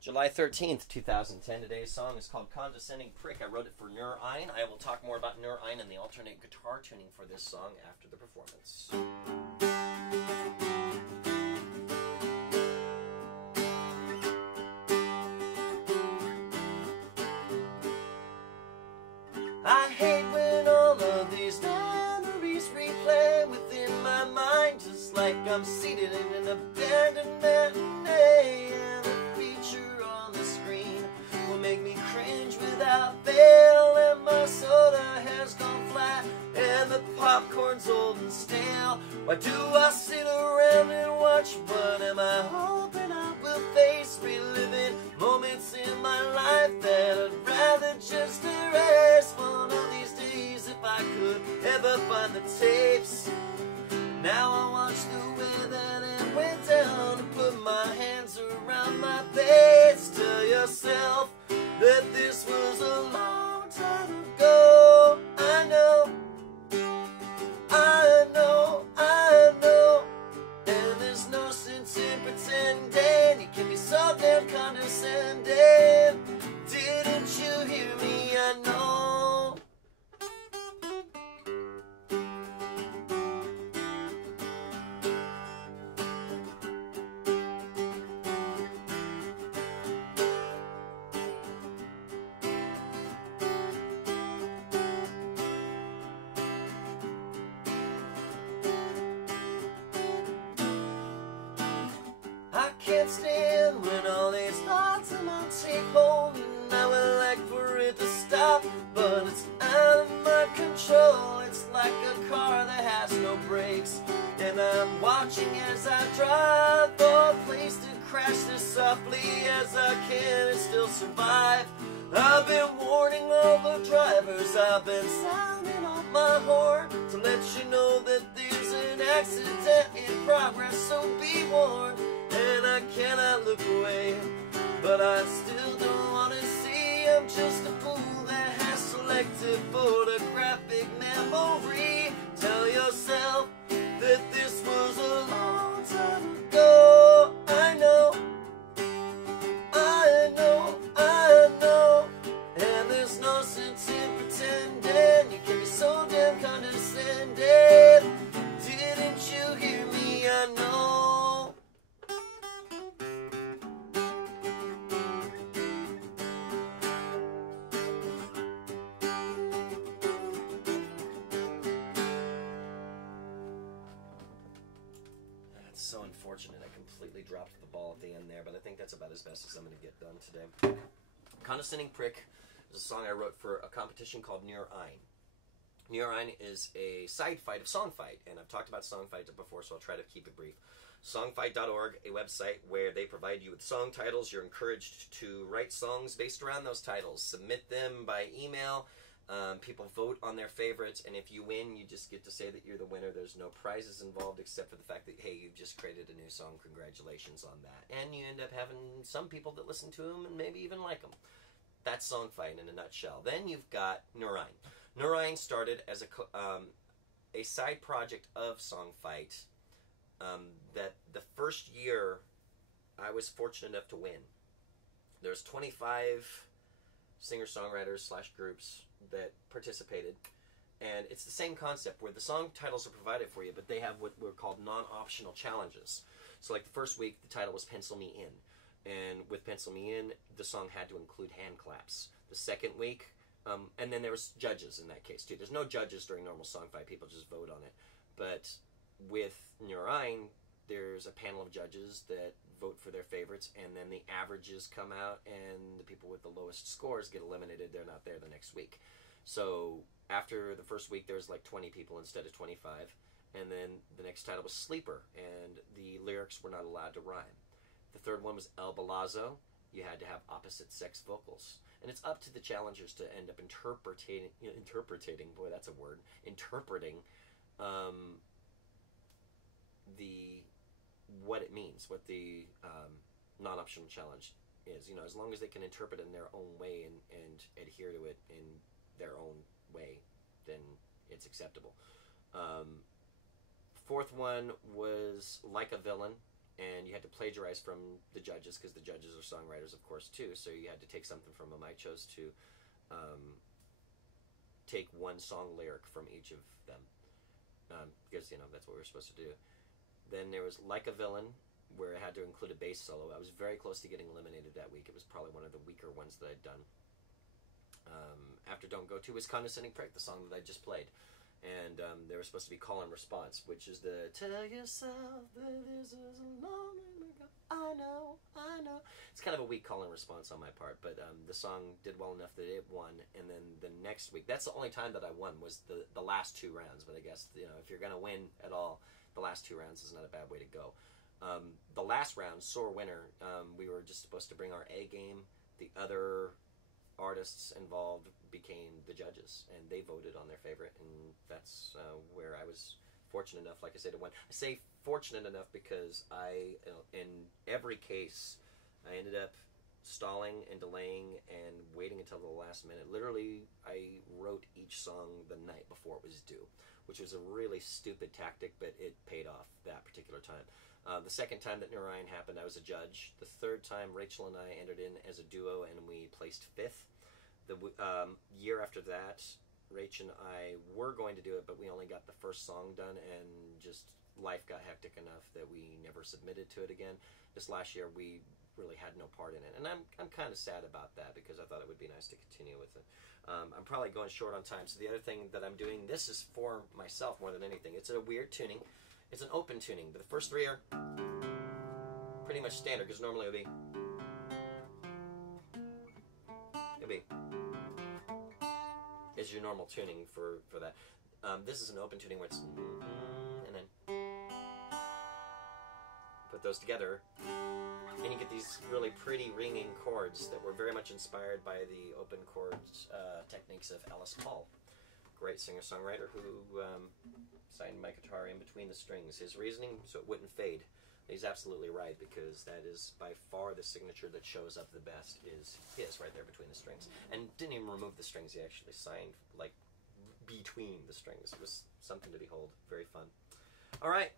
July 13th, 2010. Today's song is called Condescending Prick. I wrote it for Nur Ein. I will talk more about Nur Ein and the alternate guitar tuning for this song after the performance. I hate when all of these memories replay within my mind, just like I'm seated in an abandoned matinee, and the feature on the screen will make me cringe without fail, and my soda has gone flat, and the popcorn's old and stale. Why do I sit around and watch? What am I hoping I will face? Reliving moments in my life that I'd rather just erase. One of these days, if I could ever find the tapes. Now I watch the way that it went down and put my hands around my face. Tell yourself that this was a long time ago. I know, I know, I know. And there's no sense in pretending. You can be so damn condescending. Didn't you hear me? I know. I can't stand when all these thoughts in my take hold, and I would like for it to stop, but it's out of my control. It's like a car that has no brakes, and I'm watching as I drive for a place to crash as softly as I can and still survive. I've been warning all the drivers, I've been sounding off my horn to let you know that there's an accident in progress, so be warned. And I cannot look away, but I still don't want to see. I'm just a fool that has selective photographic memory. Tell yourself that this was a long time ago. I know, I know, I know. And there's no sense in pretending. You can be so damn condescending. Didn't you hear me? I know. So unfortunate. I completely dropped the ball at the end there, but I think that's about as best as I'm going to get done today. Condescending Prick is a song I wrote for a competition called Nur Ein. Nur Ein is a side fight of Songfight, and I've talked about Songfight before, so I'll try to keep it brief. Songfight.org, a website where they provide you with song titles. You're encouraged to write songs based around those titles. Submit them by email. People vote on their favorites, and if you win, you just get to say that you're the winner. There's no prizes involved except for the fact that, hey, you've just created a new song. Congratulations on that. And you end up having some people that listen to them and maybe even like them. That's Songfight in a nutshell. Then you've got Nur Ein. Nur Ein started as a side project of Songfight that the first year I was fortunate enough to win. There's 25 singer-songwriters / groups that participated, and it's the same concept where the song titles are provided for you, but they have what were called non-optional challenges. So like the first week, the title was Pencil Me In, and with Pencil Me In, the song had to include hand claps. The second week, and then there was judges in that case too. There's no judges during normal Songfight, people just vote on it. But with Nur Ein, there's a panel of judges that vote for their favorites, and then the averages come out, and the people with the lowest scores get eliminated. They're not there the next week. So after the first week, there's like 20 people instead of 25, and then the next title was Sleeper, and the lyrics were not allowed to rhyme. The third one was El Balazo. You had to have opposite sex vocals, and it's up to the challengers to end up interpreting, boy, that's a word, interpreting what it means, what the non-optional challenge is. You know, as long as they can interpret it in their own way and adhere to it in their own way, then it's acceptable. Fourth one was Like a Villain, and you had to plagiarize from the judges, because the judges are songwriters, of course, too. So you had to take something from them. I chose to take one song lyric from each of them, because that's what we were supposed to do. Then there was Like a Villain, where I had to include a bass solo. I was very close to getting eliminated that week. It was probably one of the weaker ones that I'd done. After Don't Go To was Condescending Prick, the song that I just played. And they were supposed to be Call and Response, which is the tell yourself that this is a long way to go. I know. It's kind of a weak call and response on my part, but the song did well enough that it won. And then the next week, that's the only time that I won, was the last 2 rounds. But I guess, if you're going to win at all, the last 2 rounds is not a bad way to go. The last round, sore winner, we were just supposed to bring our A game. The other artists involved became the judges, and they voted on their favorite, and that's where I was fortunate enough, like I said, to win. I say fortunate enough because in every case, I ended up stalling and delaying and waiting until the last minute. Literally, I wrote each song the night before it was due, which was a really stupid tactic, but it paid off that particular time. The second time that Nur Ein happened, I was a judge. The third time, Rachel and I entered in as a duo, and we placed 5th. The year after that, Rach and I were going to do it, but we only got the first song done, and just life got hectic enough that we never submitted to it again. This last year, we really had no part in it, and I'm kind of sad about that, because I thought it would be nice to continue with it. I'm probably going short on time, so the other thing that I'm doing, this is for myself more than anything. It's a weird tuning. It's an open tuning, but the first 3 are pretty much standard, because normally it would be is your normal tuning for that. This is an open tuning where it's and then put those together, and you get these really pretty ringing chords that were very much inspired by the open chords techniques of Alice Paul, great singer-songwriter who signed my guitar in between the strings. His reasoning, so it wouldn't fade. He's absolutely right, because that is by far the signature that shows up the best, is his right there between the strings. And didn't even remove the strings, he actually signed like between the strings. It was something to behold, very fun. Alright,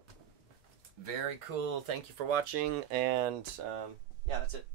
very cool, thank you for watching, and yeah, that's it.